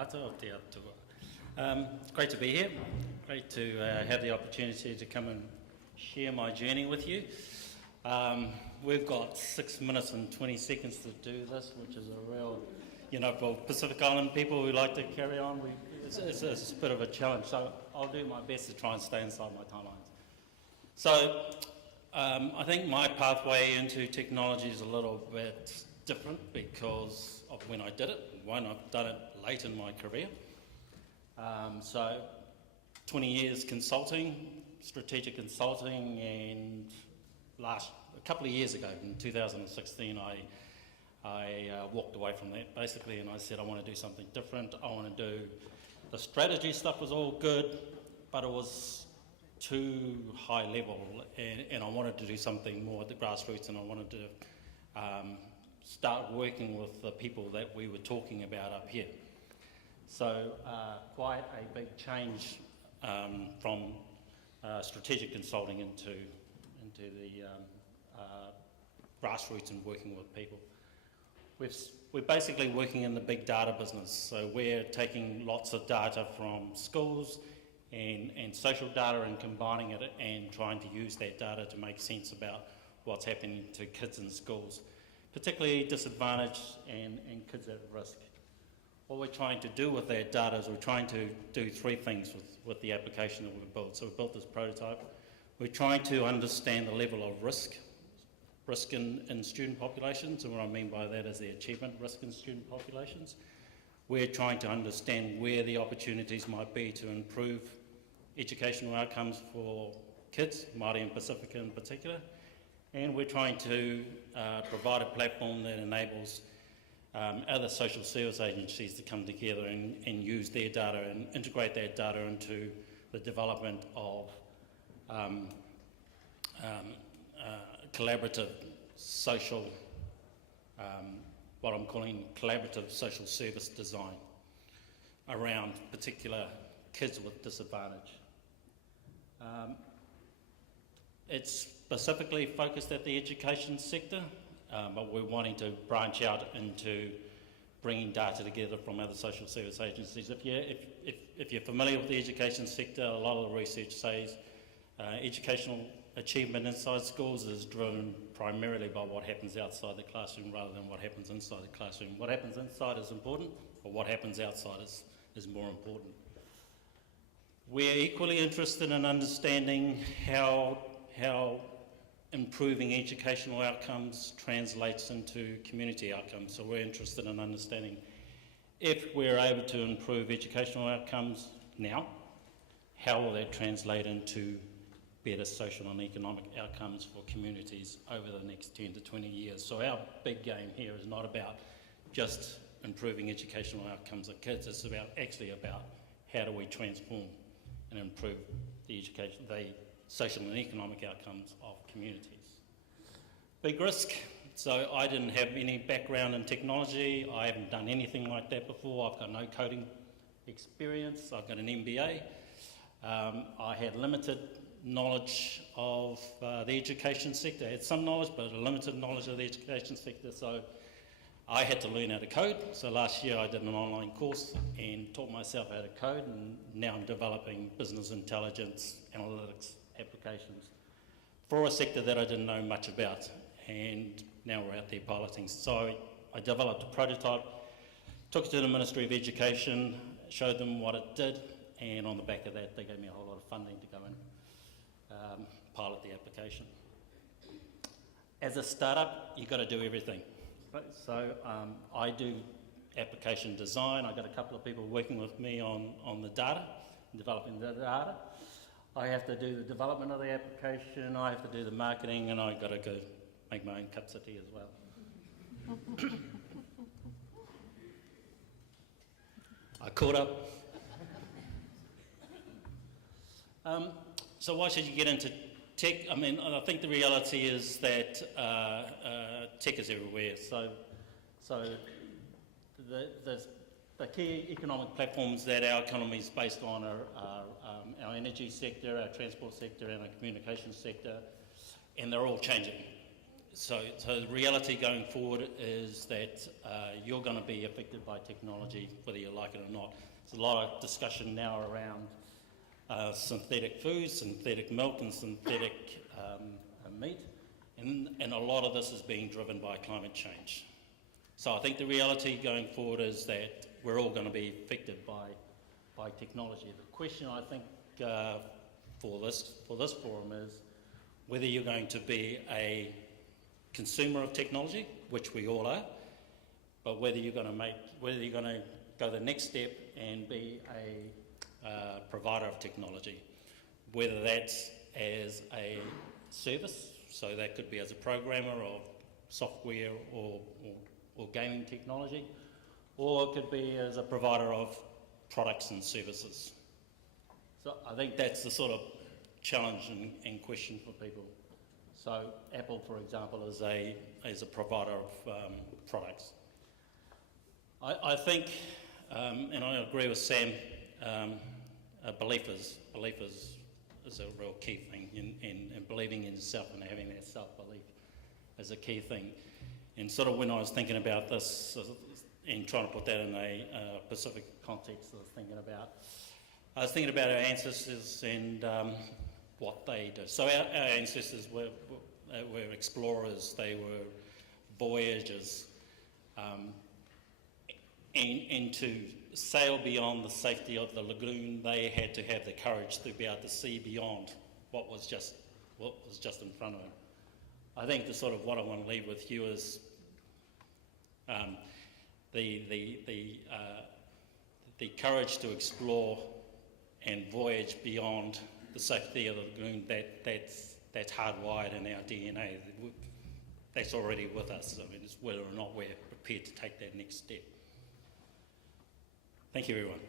Tangata of Te Atua. Great to be here. Great to have the opportunity to come and share my journey with you. We've got 6 minutes and 20 seconds to do this, which is a real, for Pacific Island people who like to carry on, it's a bit of a challenge. So I'll do my best to try and stay inside my timelines. So I think my pathway into technology is a little bit different because of when I did it. One, I've done it late in my career. So 20 years consulting, strategic consulting, and a couple of years ago, in 2016, I walked away from that basically, and I said I want to do something different. I want to do, the strategy stuff was all good, but it was too high level, and I wanted to do something more at the grassroots, and I wanted to start working with the people that we were talking about up here. So quite a big change from strategic consulting into the grassroots and working with people. We're basically working in the big data business, so we're taking lots of data from schools and social data and combining it and trying to use that data to make sense about what's happening to kids in schools, particularly disadvantaged and kids at risk. What we're trying to do with that data is we're trying to do three things with the application that we've built. So we've built this prototype. We're trying to understand the level of risk in student populations, and what I mean by that is the achievement risk in student populations. We're trying to understand where the opportunities might be to improve educational outcomes for kids, Māori and Pacifica in particular, and we're trying to provide a platform that enables other social service agencies to come together and use their data and integrate that data into the development of collaborative social, what I'm calling collaborative social service design around particular kids with disadvantage. It's specifically focused at the education sector, but we're wanting to branch out into bringing data together from other social service agencies. If you're familiar with the education sector, a lot of the research says educational achievement inside schools is driven primarily by what happens outside the classroom rather than what happens inside the classroom. What happens inside is important, but what happens outside is more important. We're equally interested in understanding how improving educational outcomes translates into community outcomes. So we're interested in understanding if we're able to improve educational outcomes now, how will that translate into better social and economic outcomes for communities over the next 10 to 20 years. So our big game here is not about just improving educational outcomes of kids, it's actually about how do we transform and improve the social and economic outcomes of communities. Big risk. So I didn't have any background in technology. I haven't done anything like that before. I've got no coding experience. I've got an MBIE. I had limited knowledge of the education sector. I had some knowledge, but a limited knowledge of the education sector. So I had to learn how to code. So last year I did an online course and taught myself how to code, and now I'm developing business intelligence, analytics applications for a sector that I didn't know much about, and now we're out there piloting. So I developed a prototype, took it to the Ministry of Education, showed them what it did, and on the back of that they gave me a whole lot of funding to go and pilot the application. As a startup, you've got to do everything. So I do application design. I've got a couple of people working with me on the data, developing the data. I have to do the development of the application, I have to do the marketing, and I've got to go make my own cups of tea as well. I caught up. So why should you get into tech? I mean, I think the reality is that tech is everywhere. So the key economic platforms that our economy is based on are our energy sector, our transport sector, and our communications sector, and they're all changing. So the reality going forward is that you're going to be affected by technology, whether you like it or not. There's a lot of discussion now around synthetic foods, synthetic milk and synthetic meat, and a lot of this is being driven by climate change. So I think the reality going forward is that we're all going to be affected by technology. The question I think for this forum is whether you're going to be a consumer of technology, which we all are, but whether you're going to go the next step and be a provider of technology, whether that's as a service, so that could be as a programmer of software or gaming technology, or it could be as a provider of products and services. So I think that's the sort of challenge and question for people. So Apple, for example, is a provider of products. I think, and I agree with Sam, belief is a real key thing, and believing in yourself and having that self-belief is a key thing. And sort of when I was thinking about this and trying to put that in a Pacific context, I was thinking about our ancestors and what they did. So our ancestors were explorers, they were voyagers, and to sail beyond the safety of the lagoon, they had to have the courage to be able to see beyond what was just in front of them. I think the sort of what I want to leave with you is the courage to explore and voyage beyond the safety of the lagoon. That's hardwired in our DNA. That's already with us. I mean, it's whether or not we're prepared to take that next step. Thank you, everyone.